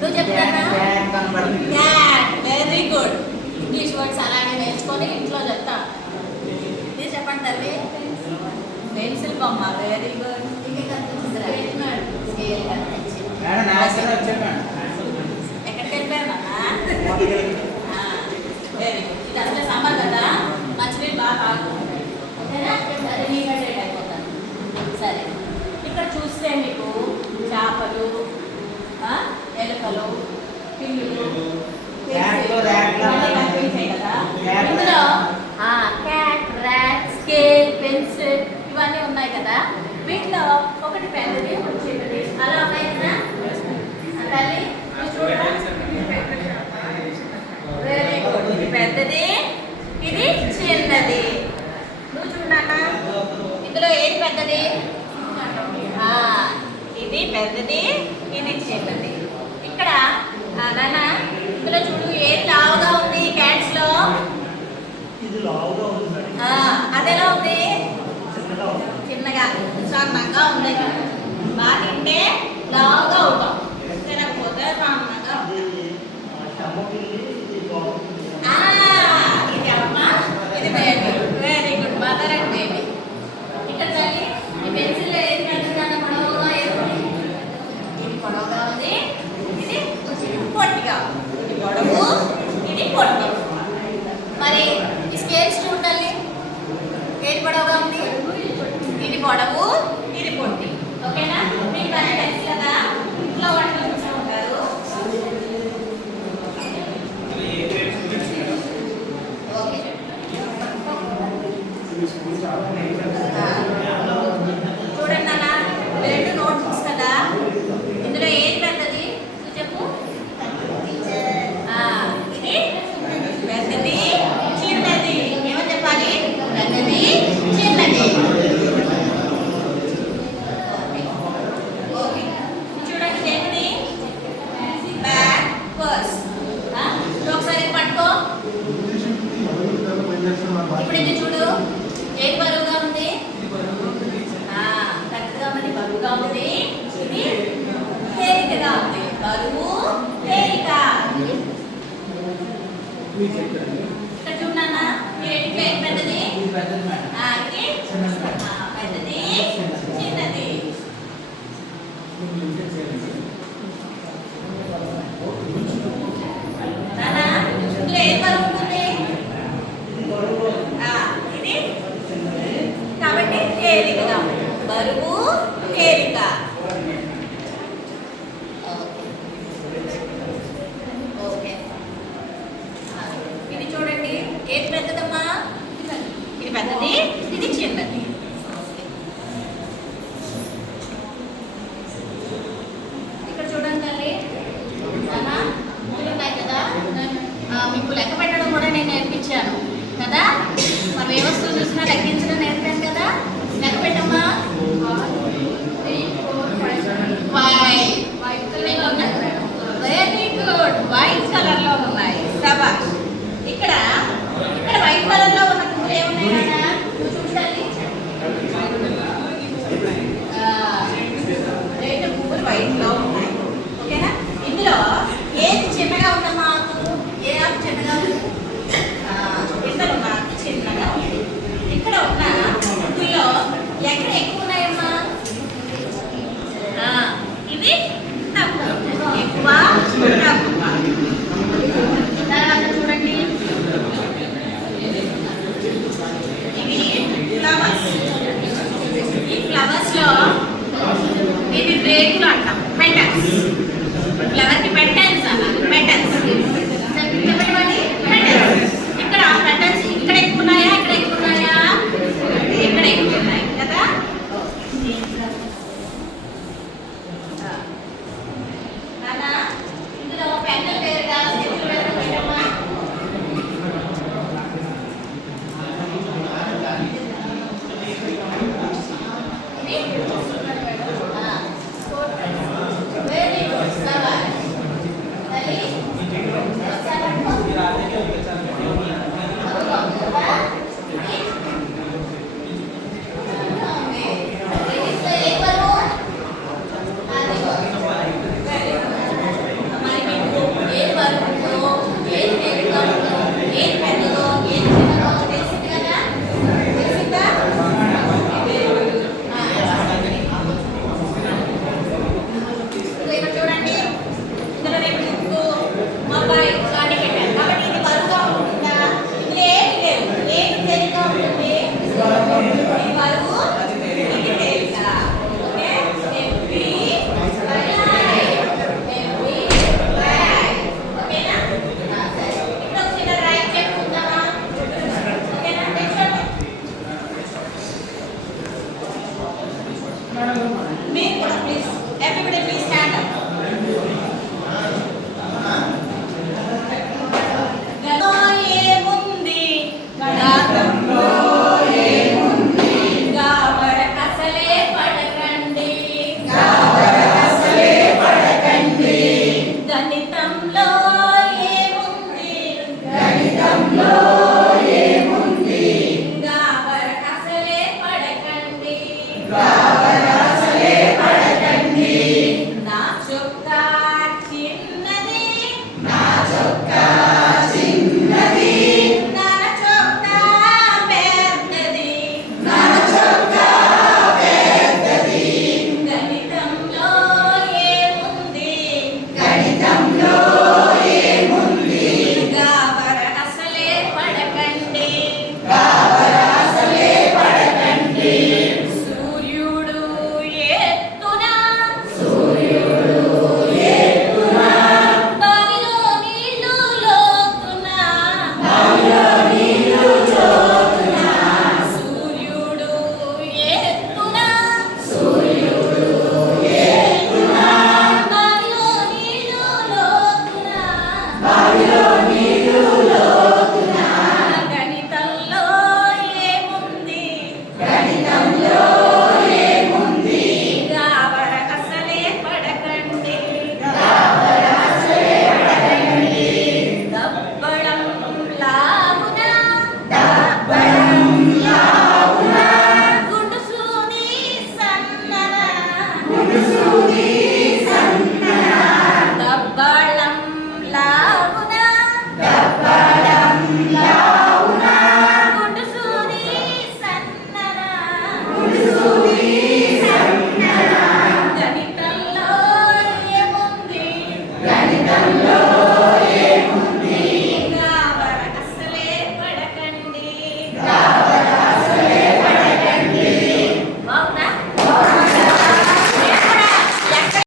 నువ్వు చెప్తానా? Cat. Very good. English words అలాగే నేర్చుకొని ఇంట్లో చెప్తా. మీరు చెప్పండి తల్లి. పెన్సిల్ బొమ్మ. Very good. స్కేల్ కనిపించింది. ఎక్కడికి వెళ్ళిపోయాను వెరీ గుడ్. ఇది అసలు సమ్మర్ కదా, మంచినీళ్ళు బాగా తాగుతుంది. ఓకేనా? సరే నీకంటే అయిపోతాను. సరే, ఇక్కడ చూస్తే మీకు చేపలు, ఎలుకలు, పిల్లులు కనిపించాయి కదా. ఇందులో క్యాట్, ర్యాట్, స్కేల్, పెన్సిల్ ఇవన్నీ ఉన్నాయి కదా. వీటిలో ఒకటి పెద్దది, ఒకటి చిన్నది అలా ఉన్నాయి కదా తల్లి. Very good. ఇది పెద్దది, ఇది చిన్నది. నువ్వు చూడన్నా, ఇందులో ఏది పెద్దది? ఇది పెద్దది, ఇది చిన్నది. ఇక్కడ నాన్న ఇందులో చూడు, ఏది లావుగా ఉంది క్యాట్స్ లో? అదెలా ఉంది? చిన్నగా సన్నగా ఉంది. బాగా తింటే లావుగా అవుతాం, తినకపోతే సన్నగా ఉంటాం. ఇది అమ్మ, ఇది baby. Very good. Mother and baby. ఇక్కడ తల్లి ఈ పెన్సిల్ ఏది పెద్దదన్న పొడవుగా ఏది? ఇది పొడవుగా ఉంది, ఇది పొట్టిగా. ఇది పొడవు, ఇది పొట్టి. మరి ఈ స్కేల్స్ చూడాలి, ఏది పొడవుగా ఉంది? ఇది పొడవు, ఇది పొట్టి. ఓకేనా? మీకు అన్నీ తెలుసు కదా, ఇంట్లో వంటలు చూస్తూ ఉంటారు. ఓకే, చూడండి నాన్న, రెండు నోట్ బుక్స్ కదా. ఇందులో ఏది పెద్దది చెప్పు? ఇది పెద్దది, చిన్నది. ఏమో చెప్పాలి? పెద్దది, చిన్నది. ఓకే, చూడండి ఏంటిది? Bag, purse. ఒకసారి పట్టుకో. ఇప్పుడు ఇది చూడు, ఏది బరువుగా ఉంది? కరెక్ట్గా ఉంది, బరువుగా ఉంది. ఇది తేలికగా ఉంది. బరువు, తేలిక. ఇక్కడ చూడన్నా, ఈ రెండిట్లో ఏది పెద్దది? ఇది పెద్దది, చిన్నది. నానా, ఇందులో ఏది బరువు ఉంటుంది? ఇది కాబట్టి తేలికగా. బరువు, తేలిక. ఓకే, ఇది చూడండి, ఏది పెద్దదమ్మా? ఇది పెద్దది, ఇది చిన్నది. ఇక్కడ చూడండి తల్లి, ఉన్నాయి కదా. మీకు లెక్క పెట్టడం కూడా నేను నేర్పించాను కదా. మనం ఏ వస్తువులు చూసినా లెక్కించడం నేర్పాను కదా. లెక్క పెట్టమ్మా. 5. Very good. వైట్ కలర్ లో ఉన్నాయి. సబాష్. ఇక్కడ వైట్ కలర్ లో ఉన్న పువ్వులు ఏమున్నాయి కదా, చూడండి. రెండు పువ్వులు వైట్ లో ఉన్నాయి. ఓకేనా? ఇందులో ఏది చిన్నగా ఉందమ్మా? ఏ ఆకు చిన్నగా ఉంది? ఇక్కడ ఉన్న ఆకు చిన్నగా ఉంది. ఇక్కడ ఉన్న పువ్వుల్లో ఎక్కడ ఎక్కువ ఉన్నాయమ్మా? ఇది తక్కువ. ఎక్కువ, తక్కువ. తర్వాత చూడండి, ఇవి ఫ్లవర్స్. ఈ ఫ్లవర్స్ లో ఇది రేకులు అంటాం, పెటల్స్.